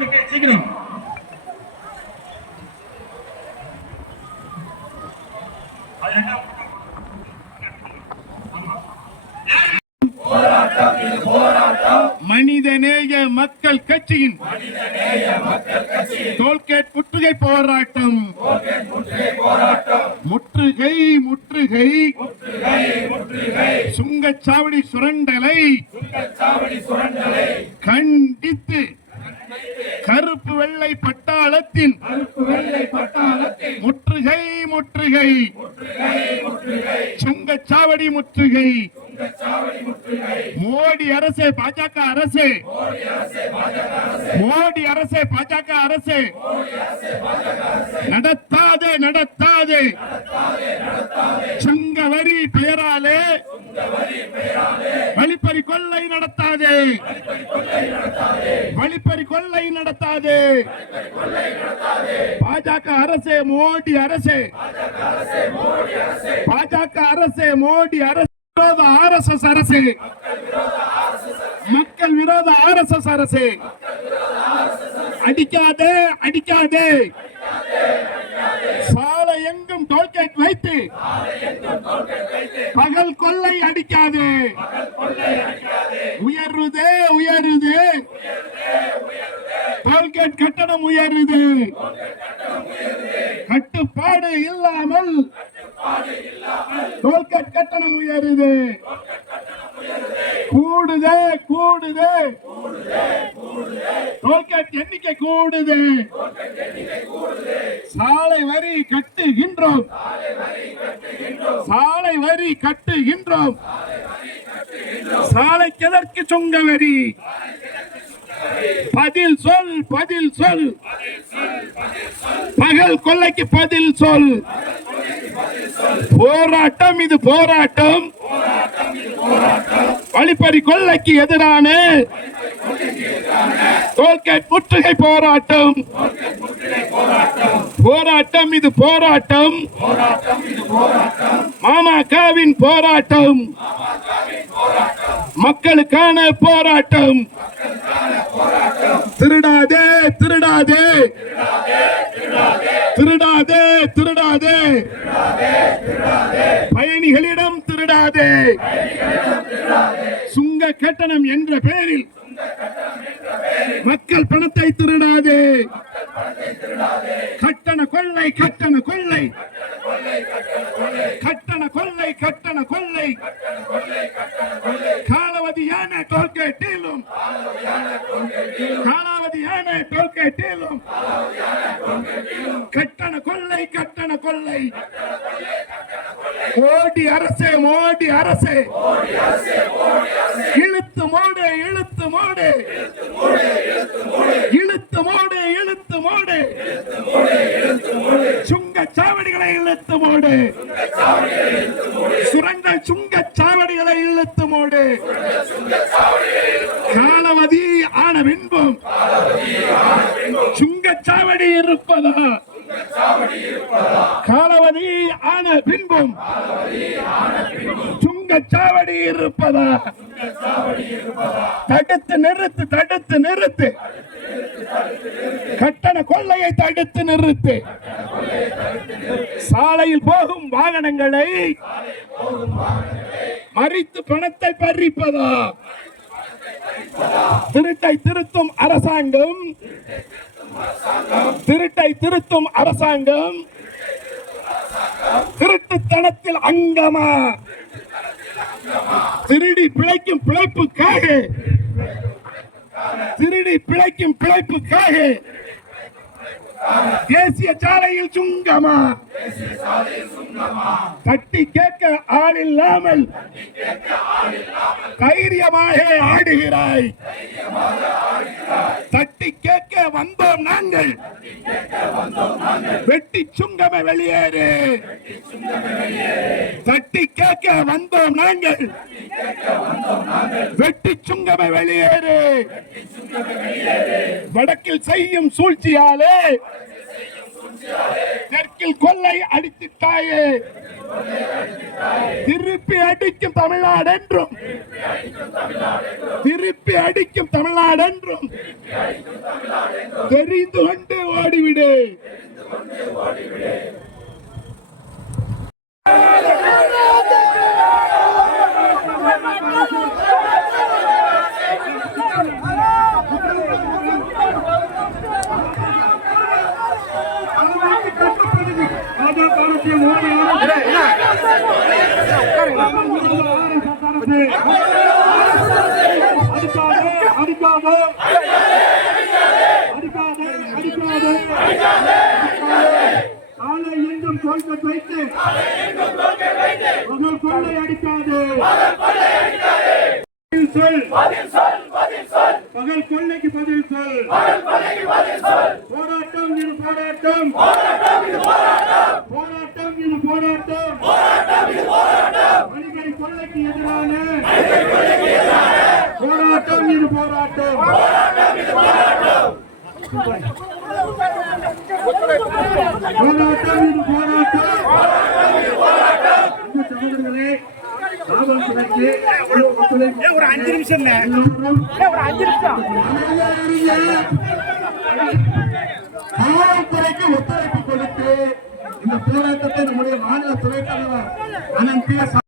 உனக்கு சீக்கிரம் மனிதநேய மக்கள் கட்சியின் டோல்கேட் முற்றுகை போராட்டம். முற்றுகை முற்றுகை. சுங்கச்சாவடி சுரண்டலை. கண்டித்து கருப்பு வெள்ளை பட்டாளத்தின் முற்றுகை முற்றுகை சுங்கச்சாவடி முற்றுகை மோடி அரசு பாஜக அரசு. மோடி அரசு பாஜக அரசு. நடத்தாது நடத்தாது. சங்க வரி பெயராலே வழிப்பறி கொள்ளை நடத்தாது. வழிப்பறி கொள்ளை நடத்தாது. பாஜக அரசு மோடி அரசு. பாஜக அரசு மோடி அரசு. விரோத ஆர்எஸ்எஸ் அரசு. மக்கள் விரோத ஆர்எஸ்எஸ் அரசு. அடிக்காதே அடிக்காதே. சாலை எங்கும் டோல்கேட் வைத்து பகல் கொள்ளை அடிக்காதே. உயருது உயருது. டோல்கேட் கட்டணம் உயருது. கட்டுப்பாடு இல்லாமல் கட்டணம் உயருது கூடுதே கூடுதே. டோல்கேட் எண்ணிக்கை கூடுது. சாலை வரி கட்டுகின்றோம். சாலை வரி கட்டுகின்றோம். சாலைக்கு எதற்கு சுங்க வரி? பதில் சொல் பதில் சொல். பகல் கொள்ளைக்கு பதில் சொல். போராட்டம் இது போராட்டம். வழிப்பறி கொள்ளைக்கு எதிரான டோல்கேட் முற்றுகை போராட்டம். போராட்டம் இது போராட்டம். மாமாக்காவின் போராட்டம். மக்களுக்கான போராட்டம். திருடாதே திருடாதே. திருடாதே திருடாதே. பயணிகளிடம் திருடாதே. சுங்க கட்டணம் என்ற பெயரில் மக்கள் பணத்தை திருடாதே. கட்டண கொள்ளை கட்டண கொள்ளை. கட்டண கொள்ளை கட்டண கொள்ளை. காலாவதியான டோல்கேட்டிலும் காலாவதியான டோல்கேட்டிலும் கட்டண கொள்ளை கட்டண கொள்ளை. மோடி அரசே மோடி அரசே. இழுத்து மோடு இழுத்து மோடு. இழுத்து மோடு இழுத்து மோடு. சுங்க சாவடிகளை இழுத்து மோடு. சுரங்க சுங்க சாவடிகளை இழுத்து மோடு. காலவதி ஆன பின்பும் சுங்கச்சாவடி இருப்பதா? காலவதி ஆன பின்பும் சுங்கச்சாவடி இருப்பதா? தடுத்து நிறுத்து தடுத்து நிறுத்து. கட்டண கொள்ளையை தடுத்து நிறுத்து. சாலையில் போகும் வாகனங்களை மறித்து பணத்தை பறிப்பதா? திருட்டை திருத்தும் அரசாங்கம் திருட்டை திருத்தும் அரசாங்கம். திருட்டுத்தனத்தில் அங்கமா. திருடி பிழைக்கும் பிழைப்புக்காக. திருடி பிழைக்கும் பிழைப்புக்காக. தேசிய சாலையில் சுங்கமா? தட்டி கேட்க ஆள் இல்லாமல் தைரியமாக ஆடுகிறாய். தட்டி கேட்க வந்தோம் நாங்கள். வெட்டி சுங்கம வெளியேறு. தட்டி கேட்க வந்தோம் நாங்கள். வெட்டி சுங்கம வெளியேறு. வடக்கில் செய்யும் சூழ்ச்சியாலே தெற்கில் கொள்ளை அடித்துட்டாயே திருப்பி அடிக்கும் தமிழ்நாடு என்றும். திருப்பி அடிக்கும் தமிழ்நாடு என்றும். தெரிந்து கொண்டு ஓடிவிடு. ஓடிவிடு காலை எங்கும் தோல்கட் வைத்து மகள் கொள்ளை அடிக்காதே சொல் பகல் கொள்ளைக்கு பதில் சொல் போராட்டம் இது போராட்டம் போராட்டம் இது போராட்டம் மணிகரி கொள்ளைக்கு எதிரான போராட்டம் இது போராட்டம். போராட்டம் இது போராட்டம். இந்த சகோதரர்களே ஒரு அஞ்சு நிமிஷம் ஒரு அஞ்சு நிமிஷம். காவல்துறைக்கு ஒத்துழைப்பு கொடுத்து இந்த போராட்டத்தை நம்முடைய மாநில துறை தலைவர் எஸ்